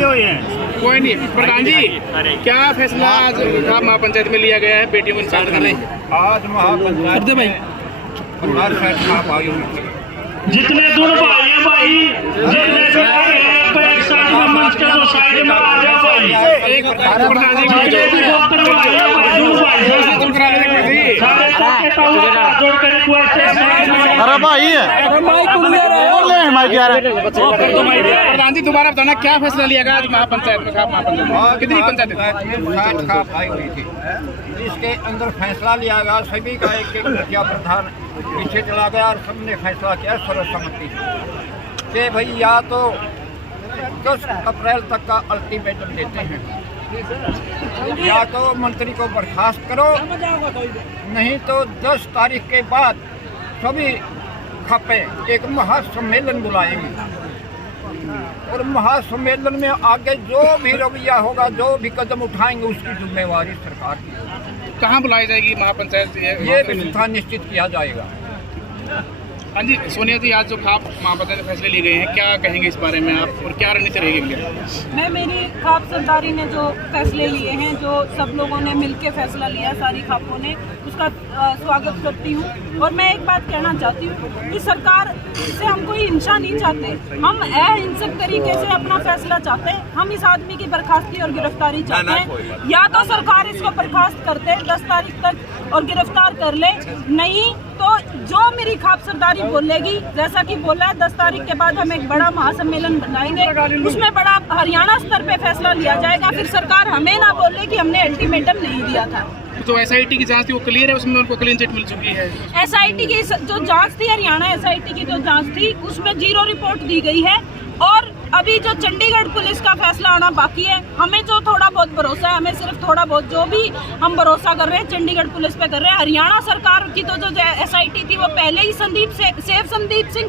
जीते हुए हैं। कोई नहीं। प्रधान जी, क्या फैसला आज महापंचायत में लिया गया है बेटियों को इंसाफ करने? आज महापंचायत में हर फैसला पाई हुई थी। जितने दूर भाई है भाई, जितने दूर है एक साइड में मंच के दो साइड में आ जाओ भाई। एक प्रधान जी जितने भी डॉक्टर भाई है भाई, दूर भाई है, तुम करा लेंगे सारे के ताऊ जोड़ कर रिक्वेस्ट है। अरे भाई प्रधान जी दोबारा बताना क्या फैसला लिया गया आज महापंचायत में? कितनी पंचायत आई हुई थी, इसके अंदर फैसला लिया गया। सभी का एक मुखिया प्रधान पीछे चला गया और सबने फैसला किया सर्वसम्मति कि भाई या तो 10 अप्रैल तक का अल्टीमेटम देते हैं, या तो मंत्री को बर्खास्त करो, नहीं तो 10 तारीख के बाद सभी खपे एक महासम्मेलन बुलाएंगे और महासम्मेलन में आगे जो भी रवैया होगा, जो भी कदम उठाएंगे, उसकी जिम्मेवारी सरकार की। कहाँ बुलाई जाएगी महापंचायत? ये व्यवस्था निश्चित किया जाएगा। हाँ जी, सोनिया जी, आज जो खाप महापंचायत में फैसले लिए गए हैं, क्या कहेंगे इस बारे में आप, और क्या रणनीति रहेगी? मैं मेरी खाप सरदारी ने जो फैसले लिए हैं, जो सब लोगों ने मिलकर फैसला लिया, सारी खापों ने, उसका स्वागत करती हूँ। और मैं एक बात कहना चाहती हूँ कि सरकार से हम कोई हिंसा नहीं चाहते, हम अहिंसक तरीके से अपना फैसला चाहते हैं। हम इस आदमी की बर्खास्ती और गिरफ्तारी चाहते हैं। या तो सरकार इसको बर्खास्त करते 10 तारीख तक और गिरफ्तार कर ले, नहीं तो जो मेरी खाप सरदारी बोलेगी, जैसा कि बोला है 10 तारीख के बाद हम एक बड़ा महासम्मेलन बनाएंगे, उसमें बड़ा हरियाणा स्तर पे फैसला लिया जाएगा। फिर सरकार हमें ना बोले कि हमने अल्टीमेटम नहीं दिया था। तो SIT की जांच थी वो क्लियर है, उसमें उनको क्लीन चिट मिल चुकी है। SIT की जो जांच थी, हरियाणा SIT की जो जांच थी, उसमें 0 रिपोर्ट दी गई है। और अभी जो चंडीगढ़ पुलिस का फैसला आना बाकी है, हमें जो थोड़ा बहुत भरोसा है, हमें सिर्फ थोड़ा बहुत जो भी हम भरोसा कर रहे हैं चंडीगढ़ पुलिस पे कर रहे हैं। हरियाणा सरकार की तो जो SIT थी वो पहले ही सेफ संदीप सिंह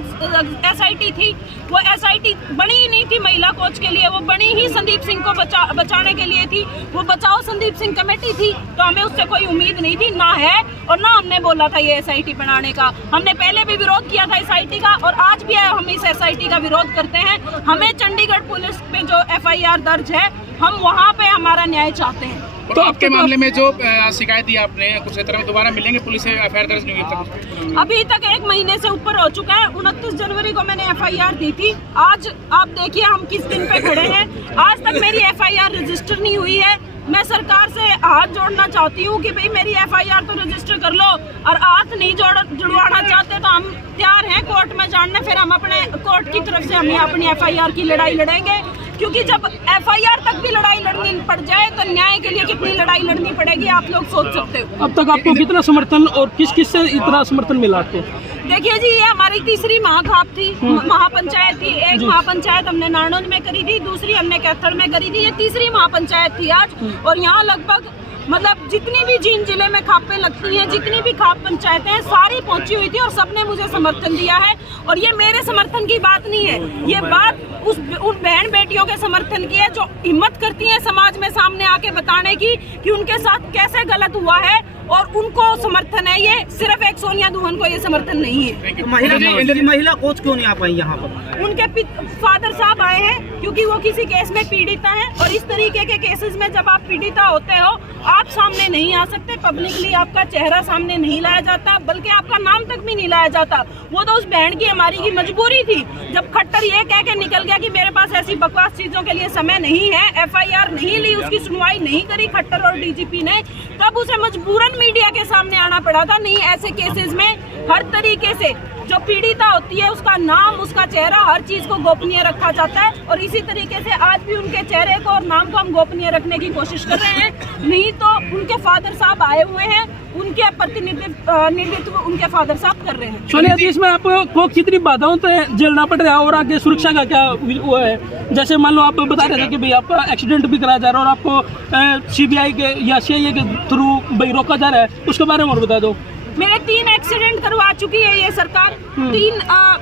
SIT थी, वो SIT बनी ही नहीं थी महिला कोच के लिए, वो बनी ही संदीप सिंह को बचाने के लिए थी। वो बचाओ संदीप सिंह कमेटी थी, तो हमें उससे कोई उम्मीद नहीं थी, ना है और ना हमने बोला था ये SIT बनाने का। हमने पहले भी विरोध किया था SIT का, और आज भी हम इस SIT का विरोध करते हैं। हमें चंडीगढ़ पुलिस पे जो FIR दर्ज है, हम वहाँ पे हमारा न्याय चाहते हैं। तो आपके मामले में जो शिकायत दी आपने, कुछ तरह में दोबारा मिलेंगे? पुलिस से FIR दर्ज नहीं हुई अभी तक 1 महीने से ऊपर हो चुका है। 29 जनवरी को मैंने FIR दी थी। आज आप देखिए हम किस दिन पे खड़े हैं, आज तक मेरी FIR रजिस्टर नहीं हुई है। मैं सरकार से हाथ जोड़ना चाहती हूँ कि भाई मेरी FIR तो रजिस्टर कर लो, और हाथ नहीं जुड़वाना चाहते तो हम तैयार हैं कोर्ट में जाने। फिर हम अपने कोर्ट की तरफ से हम अपनी FIR की लड़ाई लड़ेंगे, क्योंकि जब FIR तक भी लड़ाई लड़नी पड़ जाए तो न्याय के लिए कितनी लड़ाई लड़नी पड़ेगी आप लोग सोच सकते हो। अब तक आपको कितना समर्थन और किस से इतना समर्थन मिला आपको? देखिए जी, ये हमारी तीसरी महाखाप थी, महापंचायत थी। एक महापंचायत हमने नारनौल में करी थी, दूसरी हमने कैथल में करी थी, ये तीसरी महापंचायत थी आज। और यहाँ लगभग मतलब जितनी भी जींद जिले में खापें लगती हैं, जितनी भी खाप पंचायतें हैं, सारी पहुंची हुई थी और सबने मुझे समर्थन दिया है। और ये मेरे समर्थन की बात नहीं है, ये बात उन बहन बेटियों के समर्थन की है जो हिम्मत करती हैं समाज में सामने आके बताने की कि उनके साथ कैसे गलत हुआ है, और उनको समर्थन है। ये सिर्फ एक सोनिया दुहन को ये समर्थन नहीं है। महिला कोच क्यों नहीं आ पाई यहाँ पर? उनके फादर साहब आए हैं, क्योंकि वो किसी केस में पीड़िता हैं, और इस तरीके के केसेस में जब आप पीड़िता होते हो, आप सामने नहीं आ सकते, पब्लिकली आपका चेहरा सामने नहीं लाया जाता, बल्कि आपका नाम तक भी नहीं लाया जाता। वो तो उस बहन की, हमारी की मजबूरी थी। जब खट्टर ये कह के निकल गया कि मेरे पास ऐसी बकवास चीजों के लिए समय नहीं है, FIR नहीं ली, उसकी सुनवाई नहीं करी खट्टर और DGP ने, तब उसे मजबूरन मीडिया के सामने आना पड़ा था। नहीं, ऐसे केसेस में हर तरीके से जो पीड़िता होती है उसका नाम, उसका चेहरा, हर चीज को गोपनीय रखा जाता है। और इसी तरीके से आज भी उनके चेहरे को और नाम को हम गोपनीय रखने की कोशिश कर रहे हैं। नहीं तो उनके फादर साहब आए हुए हैं, उनके प्रतिनिधित्व उनके फादर साहब कर रहे हैं। सोनिया जी, इसमें आपको कितनी बाधाओं से झेलना पड़ रहा है और आगे सुरक्षा का क्या वो है? जैसे मान लो आप बता रहे थे कि भाई आपका एक्सीडेंट भी कराया जा रहा है और आपको CBI के या CIA के थ्रू भाई रोका जा रहा है, उसके बारे में और बता दो। मेरे 3 एक्सीडेंट करवा चुकी है ये सरकार।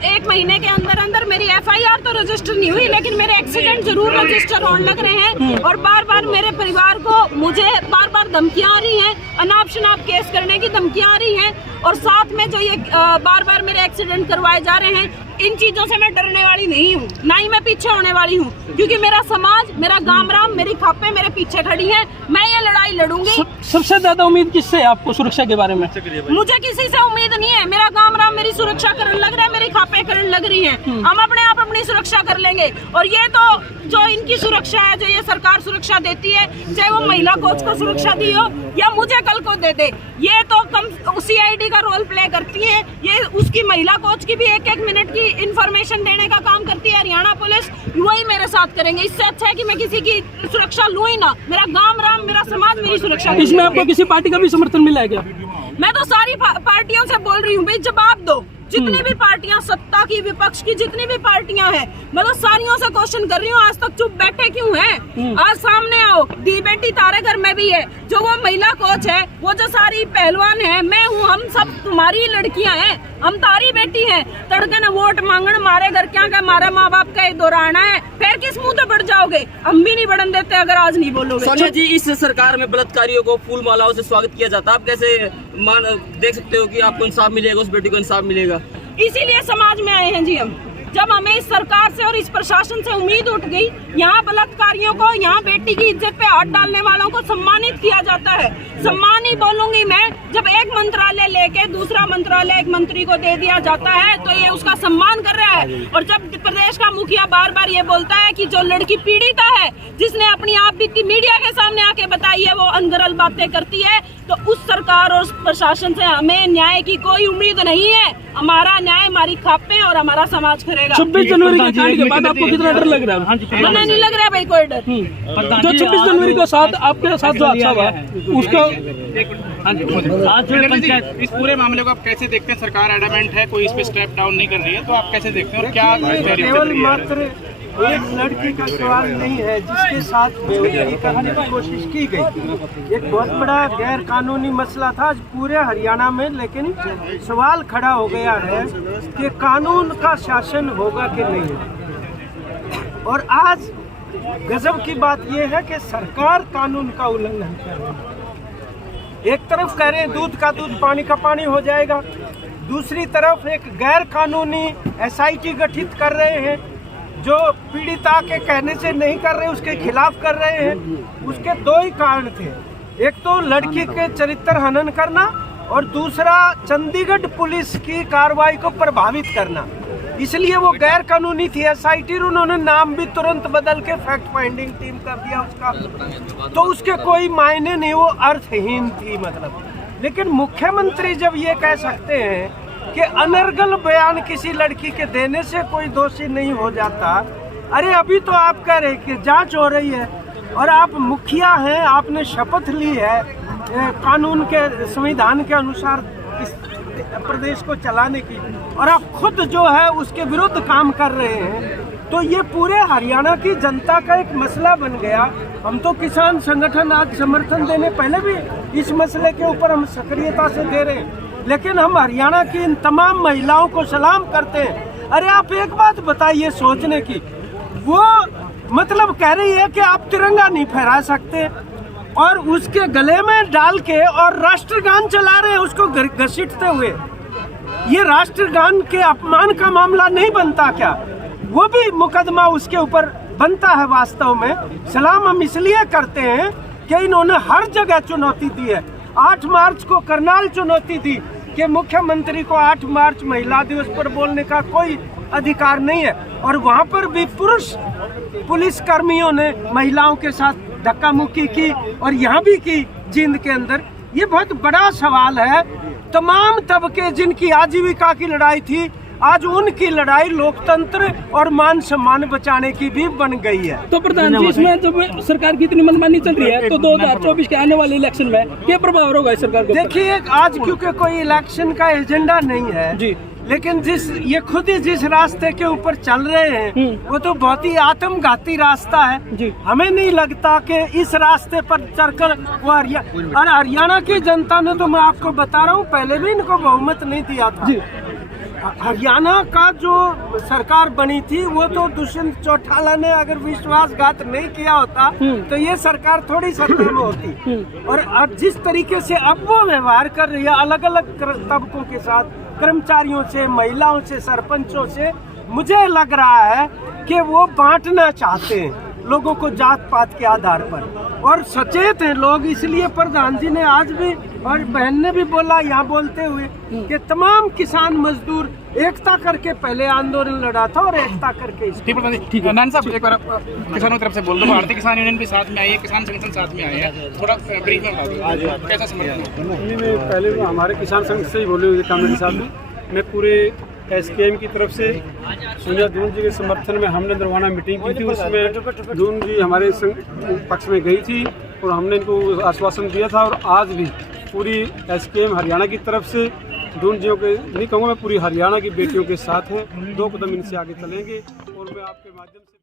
1 महीने के अंदर अंदर मेरी FIR तो रजिस्टर नहीं हुई, लेकिन मेरे एक्सीडेंट जरूर रजिस्टर होने लग रहे हैं। और बार बार मेरे परिवार को मुझे बार बार लगातार धमकियां आ रही हैं, अनाप शनाप केस करने की धमकियां आ रही हैं, और साथ में जो ये बार बार मेरे एक्सीडेंट करवाए जा रहे हैं, इन चीजों से मैं डरने वाली नहीं हूँ, ना ही मैं पीछे होने वाली हूँ, क्योंकि मेरा समाज, मेरा गामराम, मेरी खापे मेरे पीछे खड़ी हैं। मैं ये लड़ाई लड़ूंगी। सबसे ज्यादा उम्मीद किससे है आपको सुरक्षा के बारे में? मुझे किसी से उम्मीद नहीं है। मेरा गामराम मेरी सुरक्षा करने लग रहा है, मेरी खापे करने लग रही हैं। हम अपने आप अपनी सुरक्षा कर लेंगे। और ये तो जो इनकी सुरक्षा है, जो ये सरकार सुरक्षा देती है, चाहे वो महिला कोच को सुरक्षा दी हो या मुझे कल को दे दे, ये तो कम CID का रोल प्ले करती है। ये उसकी महिला कोच की भी एक मिनट की इंफॉर्मेशन देने का काम करती है हरियाणा पुलिस, वही मेरे साथ करेंगे। इससे अच्छा है कि मैं किसी की सुरक्षा लूं ही ना। मेरा गामराम, मेरा समाज मेरी सुरक्षा। इसमें आपको किसी पार्टी का भी समर्थन मिला है क्या? मैं तो सारी पार्टियों से बोल रही हूँ भाई, जवाब दो। जितनी भी पार्टियां, सत्ता की, विपक्ष की, जितनी भी पार्टियां हैं, मैं तो सारियों से क्वेश्चन कर रही हूँ। आज तक चुप बैठे क्यों हैं? आज सामने आओ। दी बेटी तारे घर में भी है, जो वो महिला कोच है, वो जो सारी पहलवान है, मैं हूँ, हम सब तुम्हारी लड़कियां हैं, हम तारी बेटी हैं। तड़के न वोट मांगण मारे घर क्या का, मारा माँ बाप का दोहराना है, फिर किस मुंह तो बढ़ जाओगे? हम भी नहीं बढ़न देते अगर आज नहीं बोलोगे। सोनिया जी, इस सरकार में बलात्कारियों को फूल मालाओं से स्वागत किया जाता है, आप कैसे देख सकते हो कि आपको इंसाफ मिलेगा, उस बेटी को इंसाफ मिलेगा? इसीलिए समाज में आए हैं जी हम। जब हमें इस सरकार से और इस प्रशासन से उम्मीद उठ गई, यहाँ बलात्कारियों को, यहाँ बेटी की इज्जत पे हाथ डालने वालों को सम्मानित किया जाता है। सम्मान ही बोलूंगी मैं। जब एक मंत्रालय लेके दूसरा मंत्रालय एक मंत्री को दे दिया जाता है, तो ये उसका सम्मान कर रहा है। और जब प्रदेश का मुखिया बार बार ये बोलता है कि जो लड़की पीड़िता है, जिसने अपनी आप बीती मीडिया के सामने आके बताई है, वो अनगरल बातें करती है, तो उस सरकार और प्रशासन से हमें न्याय की कोई उम्मीद नहीं है। हमारा न्याय हमारी खापें और हमारा समाज करेगा। 26 जनवरी के कांड के बाद आपको कितना डर लग रहा है? मुझे नहीं लग रहा है भाई कोई डर। जो 26 जनवरी को साथ आपके साथ जो हादसा हुआ उसका, इस पूरे मामले को आप कैसे देखते हैं? सरकार एडमेंट है, कोई इस पे स्टेप डाउन नहीं कर रही है, तो आप कैसे देखते हैं और क्या केवल मात्र एक लड़की का सवाल नहीं है जिसके साथ बेहतरी करने की कोशिश की गई। एक बहुत बड़ा गैर कानूनी मसला था आज पूरे हरियाणा में, लेकिन सवाल खड़ा हो गया है कि कानून का शासन होगा कि नहीं। और आज गजब की बात यह है कि सरकार कानून का उल्लंघन कर रही है। एक तरफ कह रहे हैं दूध का दूध पानी का पानी हो जाएगा, दूसरी तरफ एक गैर कानूनी SIT गठित कर रहे हैं, जो पीड़िता के कहने से नहीं कर रहे, उसके खिलाफ कर रहे हैं। उसके दो ही कारण थे, एक तो लड़की के चरित्र हनन करना और दूसरा चंडीगढ़ पुलिस की कार्रवाई को प्रभावित करना। इसलिए वो गैर कानूनी थी SIT, उन्होंने नाम भी तुरंत बदल के फैक्ट फाइंडिंग टीम कर दिया उसका, तो उसके कोई मायने नहीं, वो अर्थहीन थी मतलब। लेकिन मुख्यमंत्री जब ये कह सकते हैं कि अनर्गल बयान किसी लड़की के देने से कोई दोषी नहीं हो जाता, अरे अभी तो आप कह रहे कि जांच हो रही है और आप मुखिया हैं, आपने शपथ ली है कानून के, संविधान के अनुसार इस प्रदेश को चलाने की, और आप खुद जो है उसके विरुद्ध काम कर रहे हैं, तो ये पूरे हरियाणा की जनता का एक मसला बन गया। हम तो किसान संगठन आज समर्थन देने पहले भी इस मसले के ऊपर हम सक्रियता से दे रहे हैं, लेकिन हम हरियाणा की इन तमाम महिलाओं को सलाम करते हैं। अरे आप एक बात बताइए सोचने की, वो मतलब कह रही है कि आप तिरंगा नहीं फहरा सकते और उसके गले में डाल के और राष्ट्रगान चला रहे हैं उसको घसीटते हुए। ये राष्ट्रगान के अपमान का मामला नहीं बनता क्या? वो भी मुकदमा उसके ऊपर बनता है। वास्तव में सलाम हम इसलिए करते हैं कि इन्होंने हर जगह चुनौती दी है। 8 मार्च को करनाल चुनौती दी कि मुख्यमंत्री को 8 मार्च महिला दिवस पर बोलने का कोई अधिकार नहीं है, और वहां पर भी पुरुष पुलिस कर्मियों ने महिलाओं के साथ धक्का मुक्की की और यहाँ भी की जींद के अंदर। ये बहुत बड़ा सवाल है। तमाम तबके जिनकी आजीविका की लड़ाई थी, आज उनकी लड़ाई लोकतंत्र और मान सम्मान बचाने की भी बन गई है। तो प्रधान जी, इसमें जब सरकार की इतनी मनमानी चल रही है, तो 2024 के आने वाले इलेक्शन में क्या प्रभाव होगा इस सरकार को? देखिए, आज क्योंकि कोई इलेक्शन का एजेंडा नहीं है जी, लेकिन ये खुद ही जिस रास्ते के ऊपर चल रहे हैं वो तो बहुत ही आत्मघाती रास्ता है जी। हमें नहीं लगता कि इस रास्ते पर चलकर वो हरियाणा की जनता ने, तो मैं आपको बता रहा हूँ, पहले भी इनको बहुमत नहीं दिया था जी। हरियाणा का जो सरकार बनी थी वो तो दुष्यंत चौटाला ने अगर विश्वासघात नहीं किया होता तो ये सरकार थोड़ी सत्ता में होती। और जिस तरीके से अब वो व्यवहार कर रही है अलग अलग तबकों के साथ, कर्मचारियों से, महिलाओं से, सरपंचों से, मुझे लग रहा है कि वो बांटना चाहते हैं लोगों को जात पात के आधार पर, और सचेत हैं लोग। इसलिए प्रधान जी ने आज भी और बहन ने भी बोला यहाँ बोलते हुए कि तमाम किसान मजदूर एकता करके पहले आंदोलन लड़ा था और एकता करके ठीक है। नान साहब एक बार आप किसानों की तरफ से बोल दो, भारतीय किसान यूनियन भी साथ में आई है, किसान संगठन साथ में आए हैं, थोड़ा ब्रीफ में बता दो कैसा समर्थन। मैं पहले हमारे किसान संघ से ही बोले कामेडी साहब ने, मैं पूरे SKM की तरफ से सोनिया दून जी के समर्थन में हमने दरवाना मीटिंग की थी, उसमें दून जी हमारे पक्ष में गई थी और हमने इनको आश्वासन दिया था। और आज भी पूरी SKM हरियाणा की तरफ से दून जियों के नहीं कहूँगा, मैं पूरी हरियाणा की बेटियों के साथ हैं, 2 कदम इनसे आगे चलेंगे। और मैं आपके माध्यम से